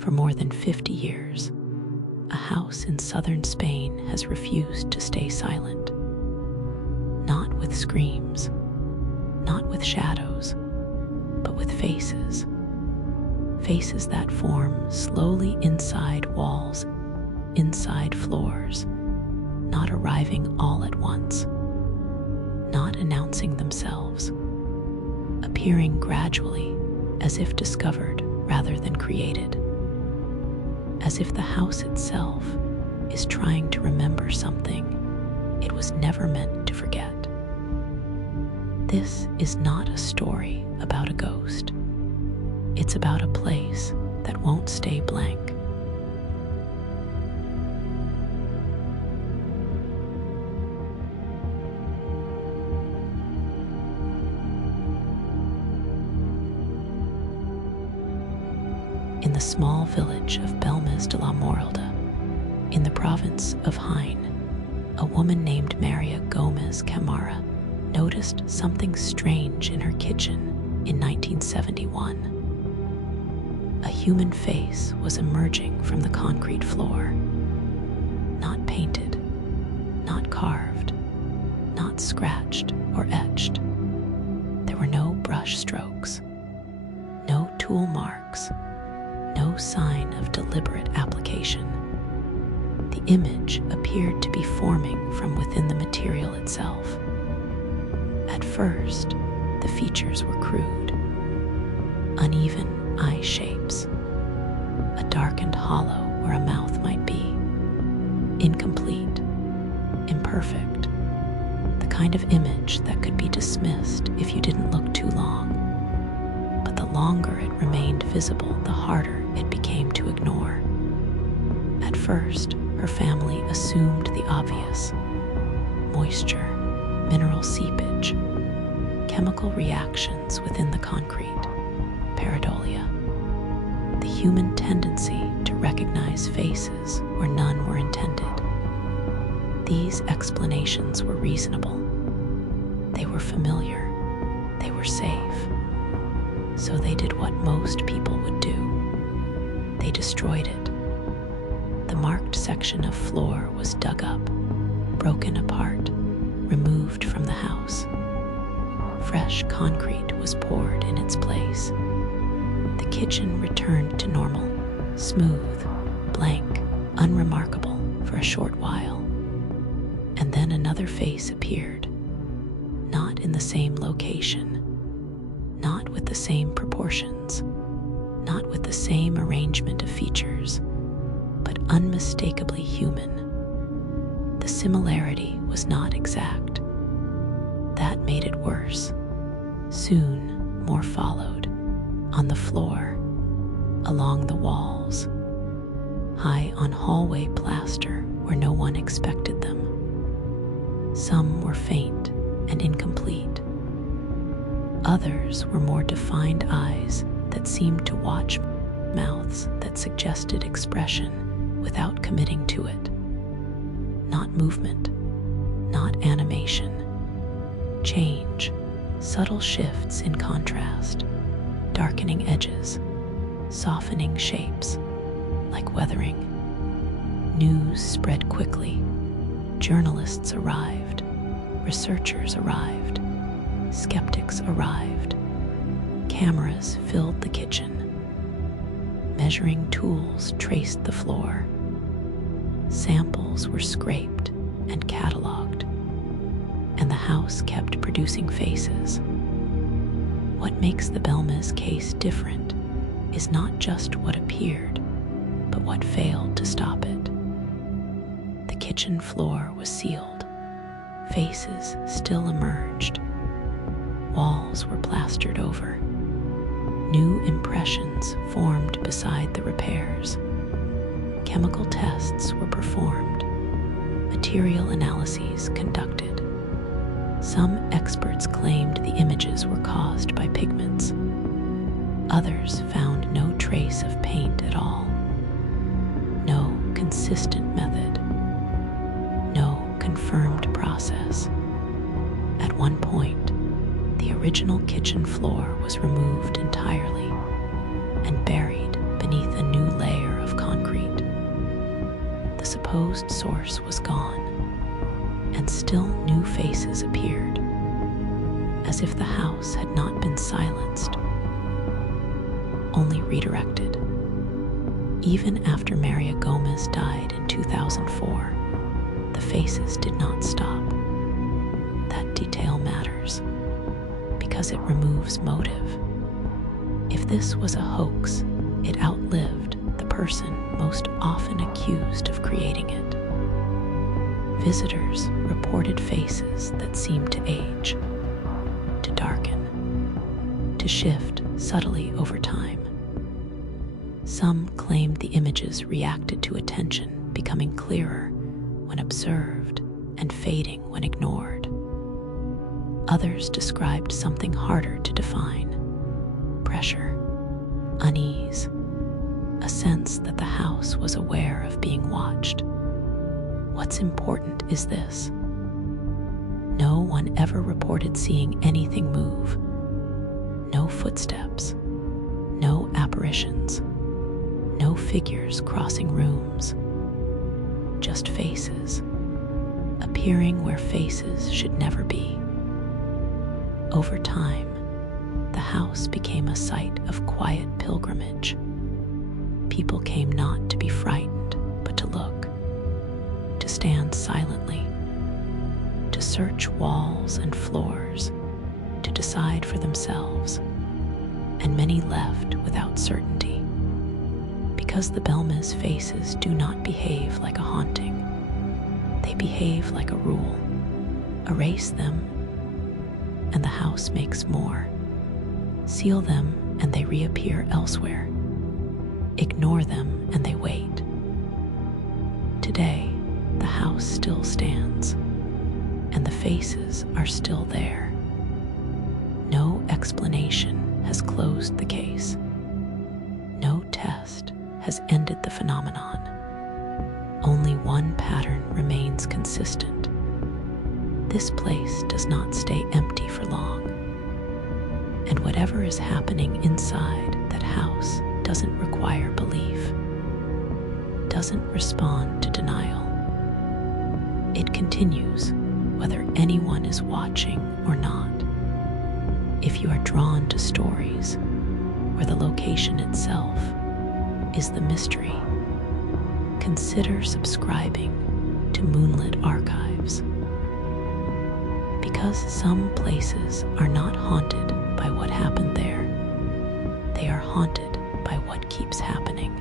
For more than 50 years, a house in southern Spain has refused to stay silent. Not with screams, not with shadows, but with faces. Faces that form slowly inside walls, inside floors, not arriving all at once, not announcing themselves, appearing gradually as if discovered rather than created, as if the house itself is trying to remember something it was never meant to forget. This is not a story about a ghost. It's about a place that won't stay blank. In the small village of Belmez de la Moraleda, in the province of Jaén, a woman named Maria Gomez Camara noticed something strange in her kitchen in 1971. A human face was emerging from the concrete floor. Not painted, not carved, not scratched or etched. There were no brush strokes, no tool marks, no sign of deliberate application. The image appeared to be forming from within the material itself. At first, the features were crude. Uneven eye shapes, a darkened hollow where a mouth might be, incomplete, imperfect, the kind of image that could be dismissed if you didn't look too long. But the longer it remained visible, the harder it became to ignore. At first, her family assumed the obvious: moisture, mineral seepage, chemical reactions within the concrete, pareidolia, the human tendency to recognize faces where none were intended. These explanations were reasonable. They were familiar. They were safe. So they did what most people would do. They destroyed it. The marked section of floor was dug up, broken apart, removed from the house. Fresh concrete was poured in its place. The kitchen returned to normal, smooth, blank, unremarkable for a short while. And then another face appeared, not in the same location, not with the same proportions, not with the same arrangement of features, but unmistakably human. The similarity was not exact. That made it worse. Soon, more followed, on the floor, along the walls, high on hallway plaster where no one expected them. Some were faint and incomplete. Others were more defined eyes that seemed to watch, mouths that suggested expression without committing to it. Not movement, not animation. Change, subtle shifts in contrast, darkening edges, softening shapes, like weathering. News spread quickly. Journalists arrived. Researchers arrived. Skeptics arrived. Cameras filled the kitchen. Measuring tools traced the floor. Samples were scraped and cataloged, and the house kept producing faces. What makes the Belmez case different is not just what appeared, but what failed to stop it. The kitchen floor was sealed. Faces still emerged. Walls were plastered over. New impressions formed beside the repairs. Chemical tests were performed. Material analyses conducted. Some experts claimed the images were caused by pigments. Others found no trace of paint at all. No consistent method. No confirmed process. At one point, the original kitchen floor was removed entirely and buried beneath a new layer supposed source was gone, and still new faces appeared, as if the house had not been silenced, only redirected. Even after Maria Gomez died in 2004, the faces did not stop. That detail matters, because it removes motive. If this was a hoax, it outlived the person most often accused of creating it. Visitors reported faces that seemed to age, to darken, to shift subtly over time. Some claimed the images reacted to attention, becoming clearer when observed and fading when ignored. Others described something harder to define: pressure, unease, a sense that the house was aware of being watched. What's important is this: no one ever reported seeing anything move. No footsteps, no apparitions, no figures crossing rooms. Just faces, appearing where faces should never be. Over time, the house became a site of quiet pilgrimage. People came not to be frightened, but to look, to stand silently, to search walls and floors, to decide for themselves, and many left without certainty. Because the Belmez Faces do not behave like a haunting, they behave like a rule. Erase them, and the house makes more. Seal them, and they reappear elsewhere. Ignore them, and they wait. Today, the house still stands, and the faces are still there. No explanation has closed the case. No test has ended the phenomenon. Only one pattern remains consistent. This place does not stay empty for long. And whatever is happening inside that house doesn't require belief, doesn't respond to denial. It continues whether anyone is watching or not. If you are drawn to stories where the location itself is the mystery, consider subscribing to Moonlit Archives. Because some places are not haunted by what happened there, they are haunted by what keeps happening.